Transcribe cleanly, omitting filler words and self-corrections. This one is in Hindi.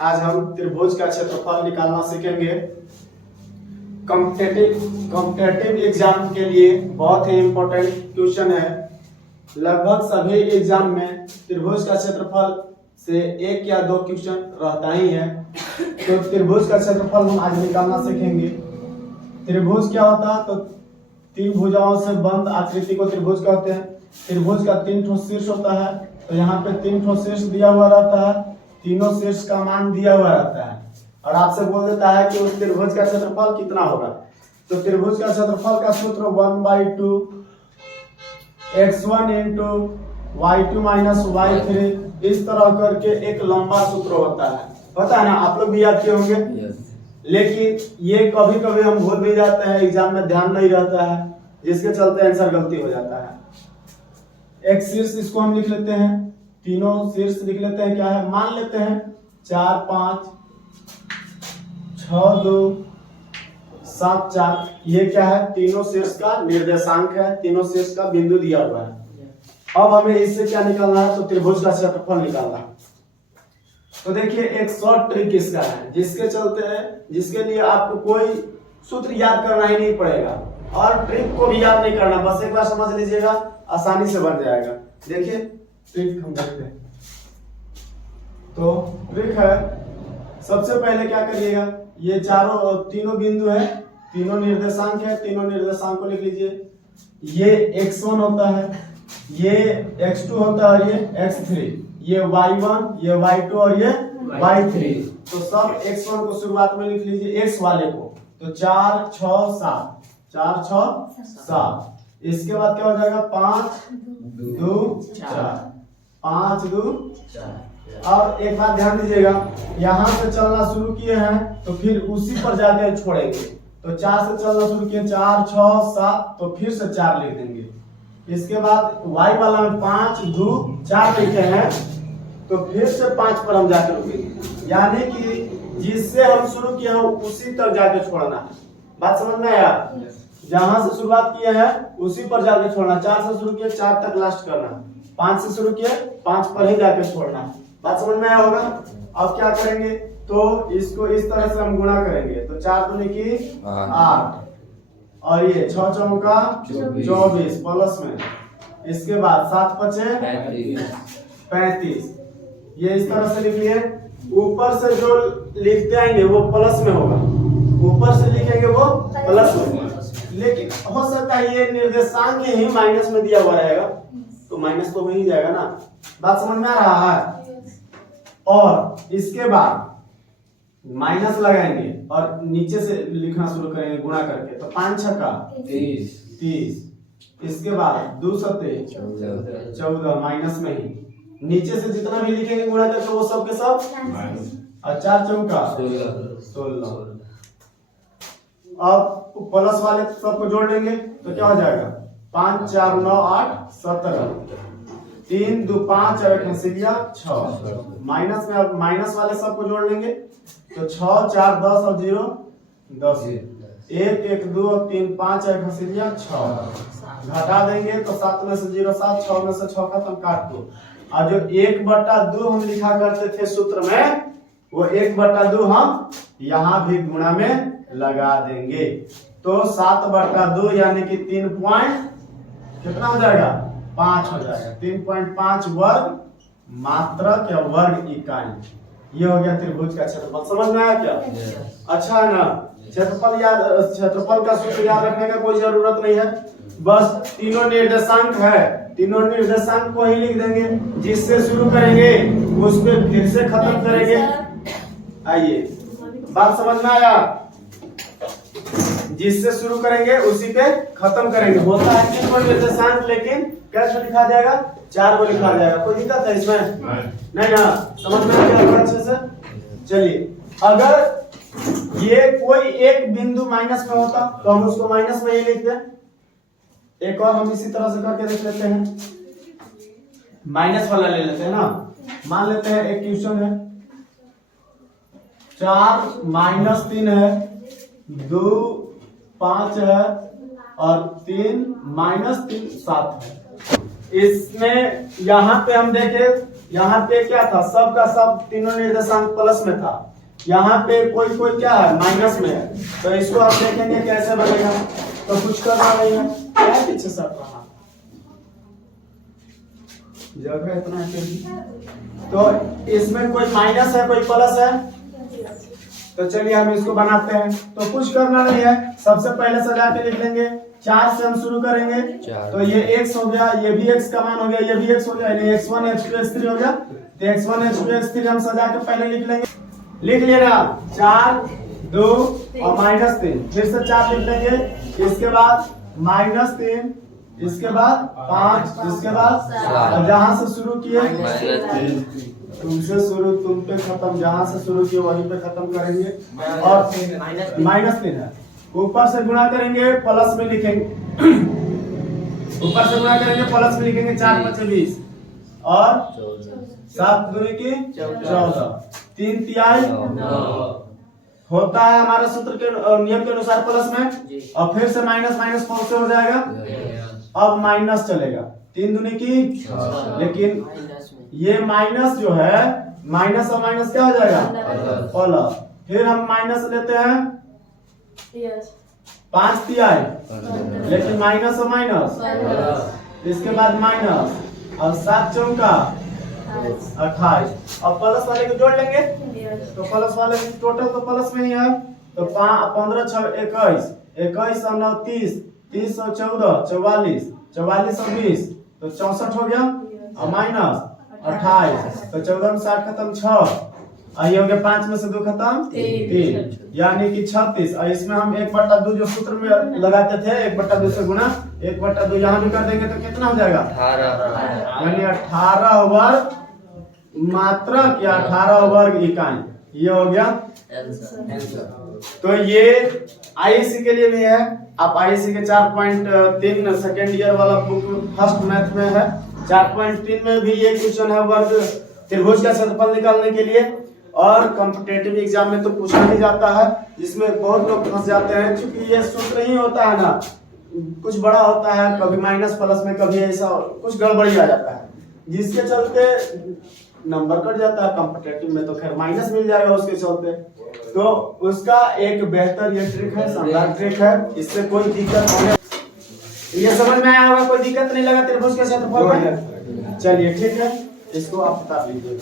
आज हम त्रिभुज का क्षेत्रफल निकालना सीखेंगे। कॉम्पिटिटिव एग्जाम के लिए बहुत ही इम्पोर्टेंट क्वेश्चन है। लगभग सभी एग्जाम में त्रिभुज का क्षेत्रफल से एक या दो क्वेश्चन रहता ही है। तो त्रिभुज का क्षेत्रफल हम आज निकालना सीखेंगे। त्रिभुज क्या होता है? तो तीन भुजाओं से बंद आकृति को त्रिभुज कहते हैं। त्रिभुज का तीन ठो शीर्ष होता है, तो यहाँ पे तीन ठो शीर्ष दिया हुआ रहता है, तीनों शीर्ष का मान दिया हुआ रहता है और आपसे बोल देता है कि उस त्रिभुज का क्षेत्रफल कितना होगा। तो त्रिभुज का क्षेत्रफल का सूत्र 1/2 x1 into y2 minus y3 इस तरह करके एक लंबा सूत्र होता है। पता है ना, आप लोग भी याद किए होंगे। लेकिन ये कभी कभी हम भूल भी जाते हैं, एग्जाम में ध्यान नहीं रहता है, जिसके चलते आंसर गलती हो जाता है। एक शीर्ष इसको हम लिख लेते हैं, तीनों शीर्ष लिख लेते हैं। क्या है? मान लेते हैं 4 5 6 2 7 4। ये क्या है? तीनों शीर्ष का निर्देशांक है, तीनों शीर्ष का बिंदु दिया हुआ है। अब हमें इससे क्या निकालना है? तो त्रिभुज का क्षेत्रफल निकालना है। तो देखिए एक शॉर्ट ट्रिक इसका है, जिसके लिए आपको कोई सूत्र याद करना ही नहीं पड़ेगा और ट्रिक को भी याद नहीं करना, बस एक बार समझ लीजिएगा, आसानी से बन जाएगा। देखिए ट्रिक हम देखते हैं। तो ट्रिक है, सबसे पहले क्या करिएगा, ये तीनों बिंदु है, तीनों निर्देशांक है, तीनों निर्देशांक को लिख लीजिए। ये x1 होता है, ये x2 होता है, ये x3, ये y1, ये y2 और ये y3। तो सब x1 को शुरुआत में लिख लीजिए, x वाले को। तो 4 6 7, 4 6 7। इसके बाद क्या हो जाएगा? 5 2 4, 5 2 4। अब एक बात ध्यान दीजिएगा, यहाँ से चलना शुरू किए हैं तो फिर उसी पर जाके छोड़ेंगे। तो 4 से चलना शुरू किए, 4 6 7, तो फिर से 4 लिख देंगे। इसके बाद y वाला में 5 2 4 लिखे हैं, तो फिर से 5 पर हम जाकर रुकेंगे। यानी कि जिससे हम शुरू किए हैं उसी तक जाके छोड़ना है। बात समझ में आया? जहां से शुरुआत किए हैं उसी पर जाके छोड़ना। 4 से शुरू किए, 4 तक लास्ट करना। 5 से शुरू किए, 5 पर ही जाके छोड़ना। बात समझ में आया होगा? अब क्या करेंगे? तो इसको इस तरह से हम गुणा करेंगे। तो 4 दूनी की 8 और ये 6 चौका 24 प्लस में, इसके बाद 7 पचे 35। ये इस तरह से लिख लिए। ऊपर से जो लिखते आएंगे वो प्लस में होगा, ऊपर से लिखेंगे वो प्लस में। लेकिन हो सकता है ये निर्देशांक ही माइनस में दिया हुआ रहेगा, तो माइनस तो हो ही जाएगा ना। बात समझ में आ रहा है? और इसके बाद माइनस लगाएंगे और नीचे से लिखना शुरू करेंगे गुणा करके। तो 5 छक्का 30। इसके बाद 2 सत्ते 14, माइनस में ही। नीचे से जितना भी लिखेंगे गुणा करके वो सब के सब, और 4 चौका 16। अब प्लस वाले सबको जोड़ लेंगे तो क्या हो जाएगा? 5 4 9 8 17, 3 2 5 और 6। माइनस में अब माइनस वाले सबको जोड़ लेंगे तो 6 4 10 और 0 10, 1 1 2 और 3 5 और 6। घटा देंगे तो 7 में से 0 7, 6 में से 6 खत्म, काट दो। और जो 1/2 हम लिखा करते थे सूत्र में, वो 1/2 हम यहाँ भी गुणा में लगा देंगे। तो 7/2 यानी कि 3 पॉइंट कितना हो जाएगा? 5 हो जाएगा। 3.5 वर्ग मात्रक या वर्ग इकाई। ये हो गया त्रिभुज का क्षेत्रफल। समझ में आया क्या? अच्छा है ना? क्षेत्रफल का सूत्र याद रखने का कोई जरूरत नहीं है, बस तीनों निर्देशांक है, तीनों निर्देशांक को ही लिख देंगे। जिससे शुरू करेंगे उस पे फिर से खत्म करेंगे। आइए, बात समझ में आया? जिससे शुरू करेंगे उसी पे खत्म करेंगे। होता है कि कोई निर्देशांक, लेकिन कैसे लिखा जाएगा? 4 को लिखा जाएगा। कोई दिक्कत है इसमें? नहीं ना? समझ में आ गया अच्छे से? चलिए, अगर ये कोई एक बिंदु माइनस में होता तो हम उसको माइनस में ही लिखते। एक और हम इसी तरह से करके देख लेते हैं। माइनस वाला ले लेते हैं ना। मान लेते हैं एक क्वेश्चन है, 4 - 3 है, 2 5 है और 3 - 3 7 है। इसमें यहाँ पे हम देखें यहाँ पे क्या था, सब का सब तीनों निर्देशांक प्लस में था, यहाँ पे कोई कोई क्या है माइनस में है, तो इसको आप देखेंगे कैसे बनेगा। तो कुछ करना नहीं है, क्या है पीछे सब रहा जगह इतना है। तो इसमें कोई माइनस है कोई प्लस है, तो चलिए हम इसको बनाते हैं। तो कुछ करना नहीं है, सबसे पहले सजा के लिख लेंगे, 4 से हम शुरू करेंगे। तो ये x हो गया, ये भी x का मान हो गया, ये भी x हो गया, यानी x1 x2 x3 हो गया। तो x1 x2 x3 हम सजा के पहले लिख लेंगे, लिख लेना 4 2 और -3, फिर से 4 लिख लेंगे, इसके बाद -3, इसके बाद 5, इसके बाद जहां से शुरू किए तुमसे शुरू, तुम पे खत्म, जहां से शुरू किए वहीं पे खत्म करेंगे। और -3 है, ऊपर से गुणा करेंगे प्लस में लिखेंगे, ऊपर से गुणा करेंगे प्लस में लिखेंगे, 4 5 20 और 7 दूनी की 14, 3 तिहाई होता है हमारे सूत्र के नियम के अनुसार प्लस में, और फिर से माइनस 4 से हो जाएगा, अब माइनस चलेगा, 3 दूनी की, लेकिन ये माइनस जो है, माइनस और माइनस क्या हो जाएगा प्लस, फिर हम माइनस लेते हैं 5 तिहाई, लेकिन माइनस और माइनस, इसके बाद माइनस और 7 चौका 28, अब प्लस वाले को जोड़ लेंगे, तो प्लस वाले टोटल तो प्लस में ही है, तो 15 6 21, 21 और 9 30, 30 और 14 44, 44 और 20 तो 64 हो गया, और माइनस 28, तो 14 में 60 खत्म 6, ये हो गया 5 में से 2 खत्म 3, यानी कि 36। और इसमें हम 1/2 जो सूत्र में लगाते थे 1/2 से गुणा, 1/2 यहाँ भी कर देंगे तो कितना हो जाएगा 18, यानी 18 वर्ग मात्रक या 18 वर्ग इकाई, ये हो गया तो ये आईएससी के लिए भी है। आप आईएससी के 4.3 सेकेंड ईयर वाला बुक फर्स्ट मैथ में है, 4.3 में भी ये क्वेश्चन है वर्ग त्रिभुज का क्षेत्रफल निकालने के लिए, और कॉम्पिटेटिव एग्जाम में तो पूछा भी जाता है, जिसमें बहुत लोग फंस जाते हैं, क्योंकि ये सूत्र ही होता है ना, कुछ बड़ा होता है, कभी माइनस प्लस में कभी ऐसा कुछ गड़बड़ी आ जाता है, जिसके चलते नंबर कट जाता है। कॉम्पिटेटिव में तो खैर माइनस मिल जाएगा उसके चलते, तो उसका एक बेहतर ये ट्रिक है, शानदार ट्रिक है, इससे कोई दिक्कत नहीं है। ये समझ में आया होगा, कोई दिक्कत नहीं लगा त्रिभुज के क्षेत्रफल में। चलिए ठीक है, इसको आप बता दीजिए।